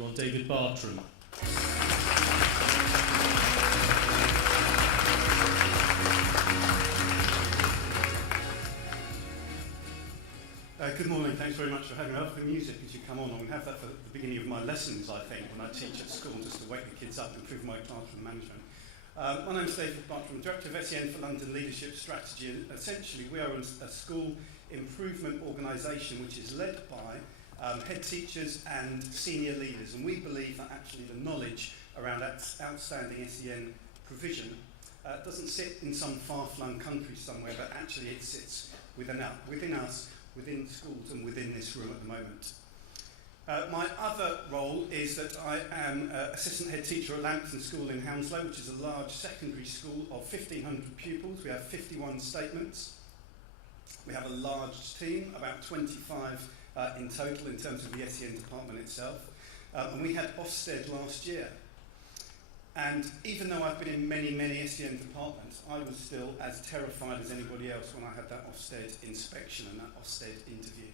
On David Bartram. Good morning, thanks very much for having me. I love the music as you come on. I'm going to have that for the beginning of my lessons, I think, when I teach at school, just to wake the kids up and improve my classroom management. My name's David Bartram, Director of SEN for London Leadership Strategy, and essentially we are a school improvement organisation which is led by head teachers and senior leaders, and we believe that actually the knowledge around outstanding SEN provision doesn't sit in some far-flung country somewhere, but actually it sits within us, within schools and within this room at the moment. My other role is that I am assistant head teacher at Lampton School in Hounslow, which is a large secondary school of 1,500 pupils. We have 51 statements. We have a large team, about 25 in total in terms of the SEN department itself. And we had Ofsted last year. And even though I've been in many SEN departments, I was still as terrified as anybody else when I had that Ofsted inspection and that Ofsted interview.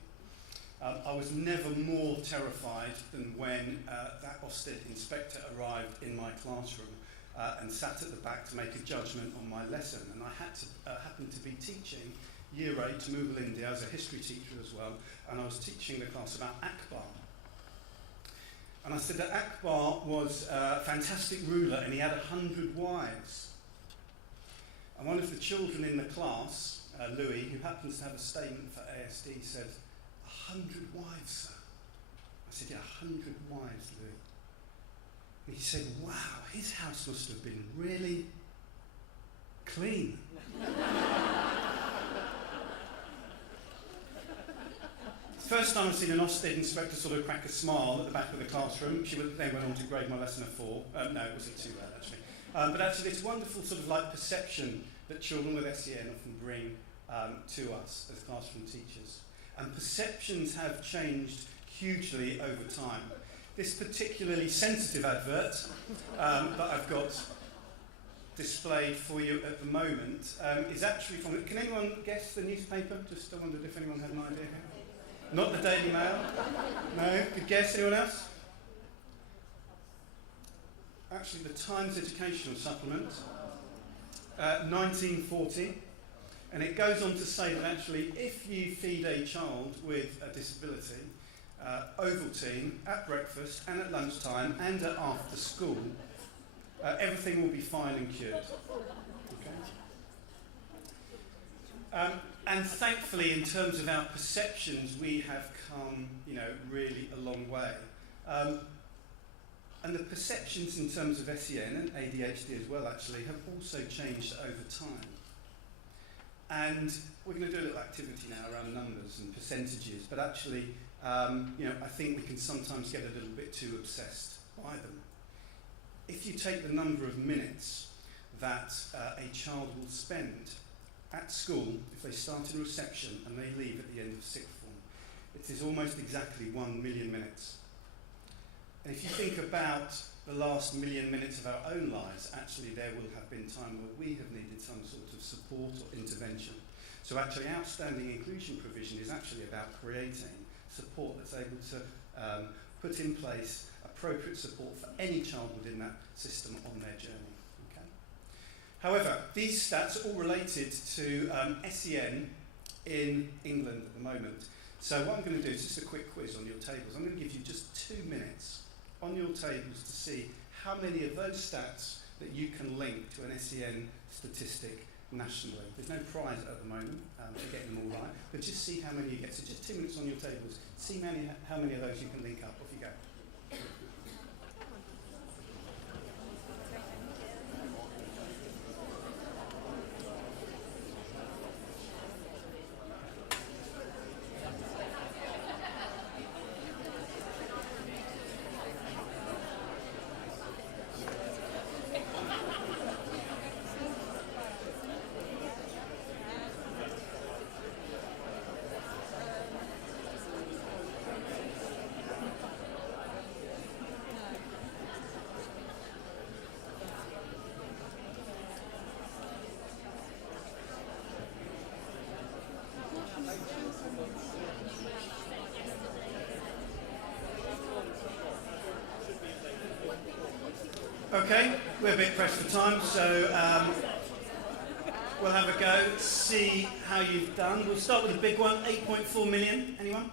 I was never more terrified than when that Ofsted inspector arrived in my classroom and sat at the back to make a judgment on my lesson. And I happened to be teaching Year 8 to Mughal India as a history teacher as well, and I was teaching the class about Akbar. And I said that Akbar was a fantastic ruler and he had 100 wives. And one of the children in the class, Louis, who happens to have a statement for ASD, said, 100 wives, sir. I said, yeah, 100 wives, Louis. And he said, wow, his house must have been really clean. First time I've seen an Ofsted inspector sort of crack a smile at the back of the classroom. She then went on to grade my lesson a 4. No, it wasn't too bad actually. But actually it's wonderful sort of like perception that children with SEN often bring to us as classroom teachers. And perceptions have changed hugely over time. This particularly sensitive advert that I've got displayed for you at the moment is actually from, can anyone guess the newspaper? Just I wondered if anyone had an idea. Not the Daily Mail? No? Good guess, anyone else? Actually, the Times Educational Supplement, 1940. And it goes on to say that actually, if you feed a child with a disability, Ovaltine at breakfast and at lunchtime and at after school, everything will be fine and cured. Okay? And thankfully, in terms of our perceptions, we have come, really a long way. And the perceptions in terms of SEN and ADHD as well, actually, have also changed over time. And we're going to do a little activity now around numbers and percentages, but actually, I think we can sometimes get a little bit too obsessed by them. If you take the number of minutes that a child will spend at school, if they start in reception and they leave at the end of sixth form, it is almost exactly 1 million minutes. And if you think about the last million minutes of our own lives, actually there will have been time where we have needed some sort of support or intervention. So actually outstanding inclusion provision is actually about creating support that's able to put in place appropriate support for any child within that system on their journey. However, these stats are all related to SEN in England at the moment. So what I'm going to do is just a quick quiz on your tables. I'm going to give you just 2 minutes on your tables to see how many of those stats that you can link to an SEN statistic nationally. There's no prize at the moment for getting them all right, but just see how many you get. So just 2 minutes on your tables, see how many of those you can link up. Off you go. Okay, we're a bit pressed for time, so we'll have a go, see how you've done. We'll start with the big one, 8.4 million. Anyone?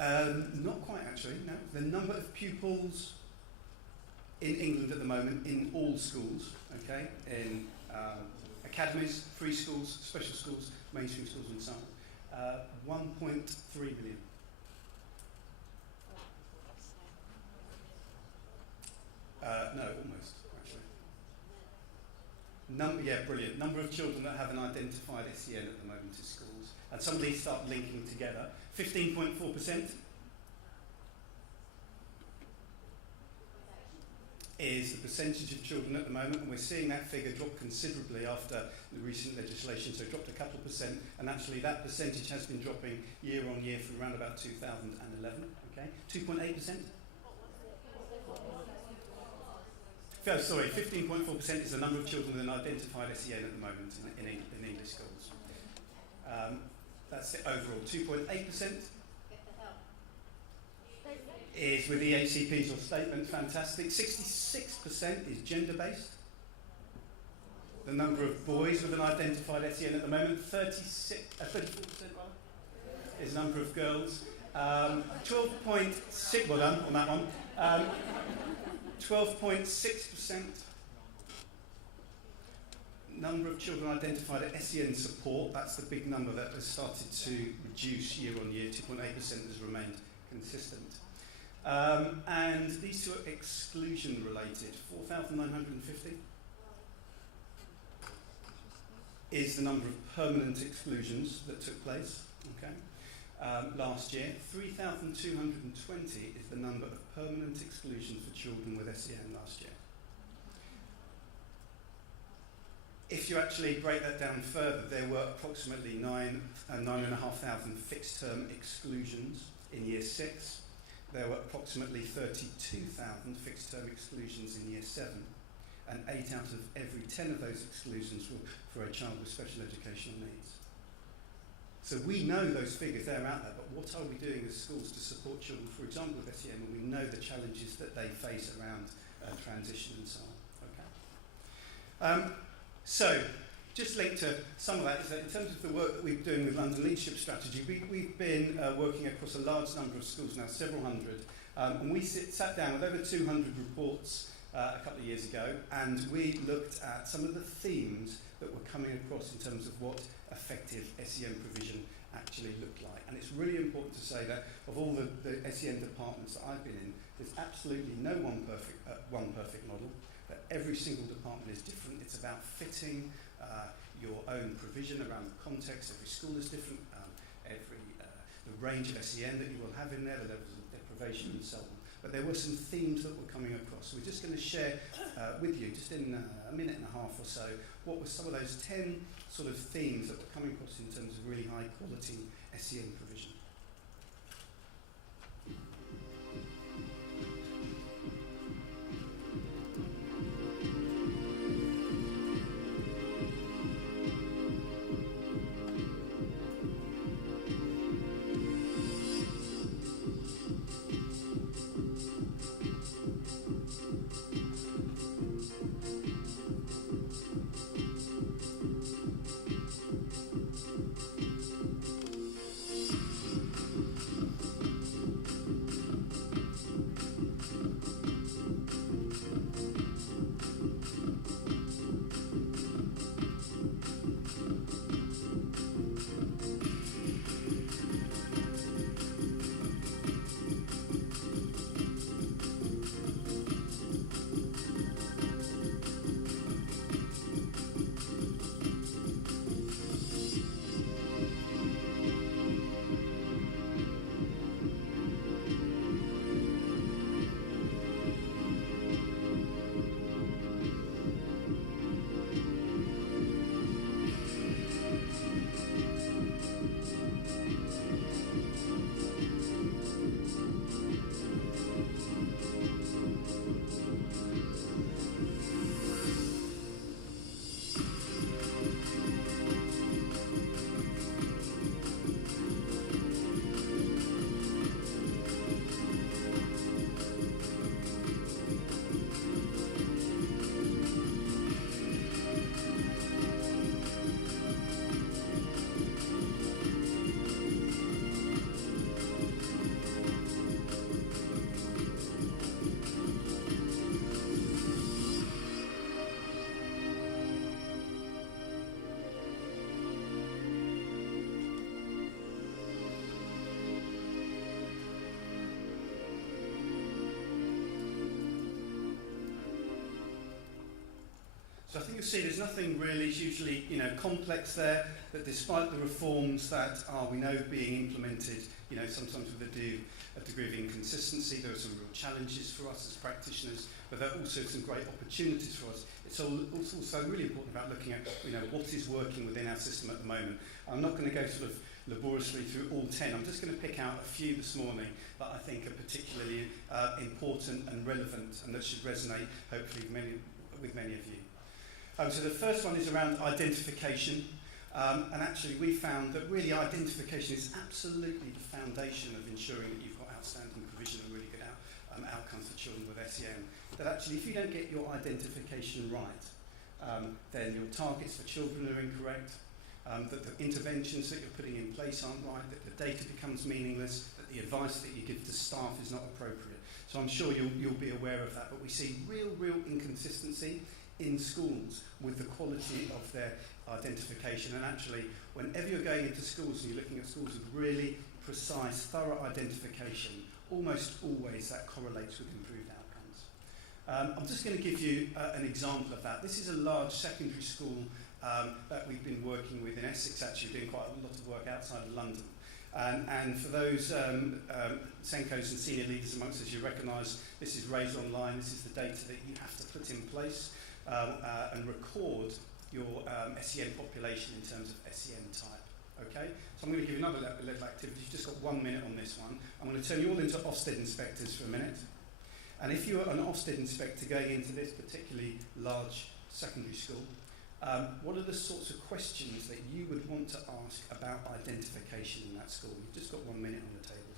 Not quite, actually, no. The number of pupils in England at the moment in all schools, okay, in academies, free schools, special schools, mainstream schools and so on, 1.3 million. No, almost, actually. Yeah, brilliant. Number of children that have an identified SEN at the moment in schools. And some of these start linking together. 15.4% is the percentage of children at the moment, and we're seeing that figure drop considerably after the recent legislation, so it dropped a couple of percent, and actually that percentage has been dropping year on year from around about 2011, okay? 2.8%? Oh, sorry, 15.4% is the number of children with an identified SEN at the moment in English schools. That's it overall. 2.8% is with EHCPs or statements, fantastic. 66% is gender-based. The number of boys with an identified SEN at the moment, 34% is the number of girls. 12.6, well done on that one. 12.6% number of children identified at SEN support. That's the big number that has started to reduce year on year. 2.8% has remained consistent. And these two are exclusion related. 4,950 is the number of permanent exclusions that took place. Okay. Last year, 3,220 is the number of permanent exclusions for children with SEN last year. If you actually break that down further, there were approximately 9,500 fixed-term exclusions in Year 6. There were approximately 32,000 fixed-term exclusions in Year 7. And 8 out of every 10 of those exclusions were for a child with special educational needs. So we know those figures, they're out there, but what are we doing as schools to support children, for example, with SEN, when we know the challenges that they face around transition and so on? Okay. So, just linked to some of that is that in terms of the work that we're doing with London Leadership Strategy, we've been working across a large number of schools now, several hundred, and we sat down with over 200 reports a couple of years ago, and we looked at some of the themes that were coming across in terms of what effective SEN provision actually looked like. And it's really important to say that of all the SEN departments that I've been in, there's absolutely no one perfect model, that every single department is different. It's about fitting your own provision around the context. Every school is different, the range of SEN that you will have in there, the levels of deprivation and so on. But there were some themes that were coming across. So we're just going to share with you, just in a minute and a half or so, what were some of those 10 sort of themes that were coming across in terms of really high quality SEN provision. So I think you'll see there's nothing really hugely, complex there, that despite the reforms that are, we know, being implemented, sometimes with a degree of inconsistency, there are some real challenges for us as practitioners, but there are also some great opportunities for us. It's also really important about looking at, what is working within our system at the moment. I'm not going to go sort of laboriously through all 10. I'm just going to pick out a few this morning that I think are particularly important and relevant, and that should resonate, hopefully, with many of you. So the first one is around identification. And actually we found that really identification is absolutely the foundation of ensuring that you've got outstanding provision and really good outcomes for children with SEN. That actually if you don't get your identification right, then your targets for children are incorrect, that the interventions that you're putting in place aren't right, that the data becomes meaningless, that the advice that you give to staff is not appropriate. So I'm sure you'll be aware of that, but we see real inconsistency in schools with the quality of their identification. And actually, whenever you're going into schools and you're looking at schools with really precise, thorough identification, almost always that correlates with improved outcomes. I'm just going to give you an example of that. This is a large secondary school that we've been working with in Essex, actually doing quite a lot of work outside of London. And for those Senkos and senior leaders amongst us, you recognise this is raised online. This is the data that you have to put in place and record your SEN population in terms of SEN type. Okay? So I'm going to give you another little activity. You've just got 1 minute on this one. I'm going to turn you all into Ofsted inspectors for a minute. And if you're an Ofsted inspector going into this particularly large secondary school, what are the sorts of questions that you would want to ask about identification in that school? You've just got 1 minute on the table.